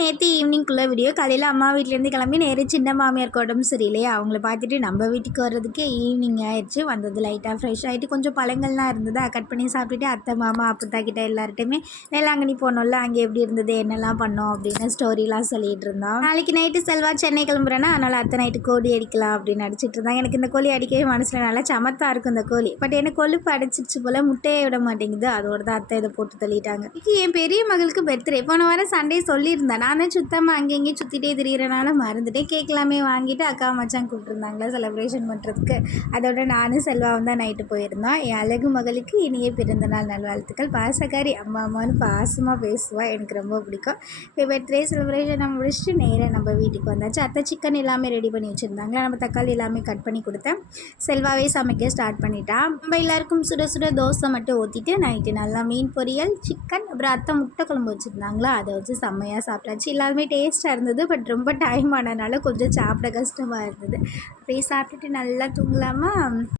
நேற்று ஈவினிங்குள்ளே வீடியோ. காலையில் அம்மா வீட்டிலேருந்து கிளம்பி நேரே சின்ன மாமியாருக்கு உடம்பு சரியில்லையே, அவங்கள பார்த்துட்டு நம்ம வீட்டுக்கு வர்றதுக்கே ஈவினிங் ஆயிடுச்சு. வந்தது லைட்டாக ஃப்ரெஷ் ஆகிட்டு கொஞ்சம் பழங்கள்லாம் இருந்தது, கட் பண்ணி சாப்பிட்டுட்டு அத்தை மாமா அப்பத்தா கிட்ட எல்லார்ட்டையுமே வேளாங்கண்ணி போனோம்ல, அங்கே எப்படி இருந்தது என்னெல்லாம் பண்ணோம் அப்படின்னு ஸ்டோரிலாம் சொல்லிகிட்டு இருந்தோம். நாளைக்கு நைட்டு செல்வா சென்னை கிளம்புறேன்னா, அதனால் அத்தை நைட்டு கோழி அடிக்கலாம் அப்படின்னு அடிச்சிட்டு இருந்தாங்க. எனக்கு இந்த கோழி அடிக்கவே மனசில் நல்லா சமத்தாக இருக்கும் இந்த கோழி. பட் எனக்கு கொழுப்பு அடிச்சிருச்சு போல், முட்டையை விட மாட்டேங்குது. அதோட தான் அத்தை இதை போட்டு தள்ளிட்டாங்க. என் பெரிய மகளுக்கு பர்த்டே. போன வாரம் சண்டே சொல்லியிருந்தேன். நான் தான் சுத்தமாக அங்கே இங்கேயும் சுற்றிட்டே திரியிறனால மறந்துட்டேன். கேக் எல்லாமே வாங்கிட்டு அக்கா மச்சான் கூப்பிட்டுருந்தாங்களா செலிப்ரேஷன் பண்ணுறதுக்கு. அதோட நானும் செல்வாவும் தான் நைட்டு போயிருந்தோம். என் அழகு மகளுக்கு இனிய பிறந்தநாள் நல்வாழ்த்துக்கள். பாசக்காரி அம்மா அம்மான்னு பாசமாக பேசுவாள், எனக்கு ரொம்ப பிடிக்கும். பர்த்டே செலிப்ரேஷன் நம்ம முடிச்சுட்டு நேராக நம்ம வீட்டுக்கு வந்தாச்சு. அத்தை சிக்கன் எல்லாமே ரெடி பண்ணி வச்சுருந்தாங்களா, நம்ம தக்காளி எல்லாமே கட் பண்ணி கொடுத்தேன். செல்வாவே சமைக்க ஸ்டார்ட் பண்ணிட்டான். நம்ம எல்லாருக்கும் சுட சுட தோசை மட்டும் ஊற்றிட்டு நைட்டு நல்லா மீன் பொரியல் சிக்கன், அப்புறம் அத்தை முட்டை குழம்பு வச்சுருந்தாங்களா, அதை வச்சு செம்மையாக சாப்பிட்டாச்சு. எல்லாருமே டேஸ்ட்டாக இருந்தது. பட் ரொம்ப டைம் ஆனதுனால கொஞ்சம் சாப்பிட கஷ்டமாக இருந்தது. அப்படியே சாப்பிட்டுட்டு நல்லா தூங்கலாமா.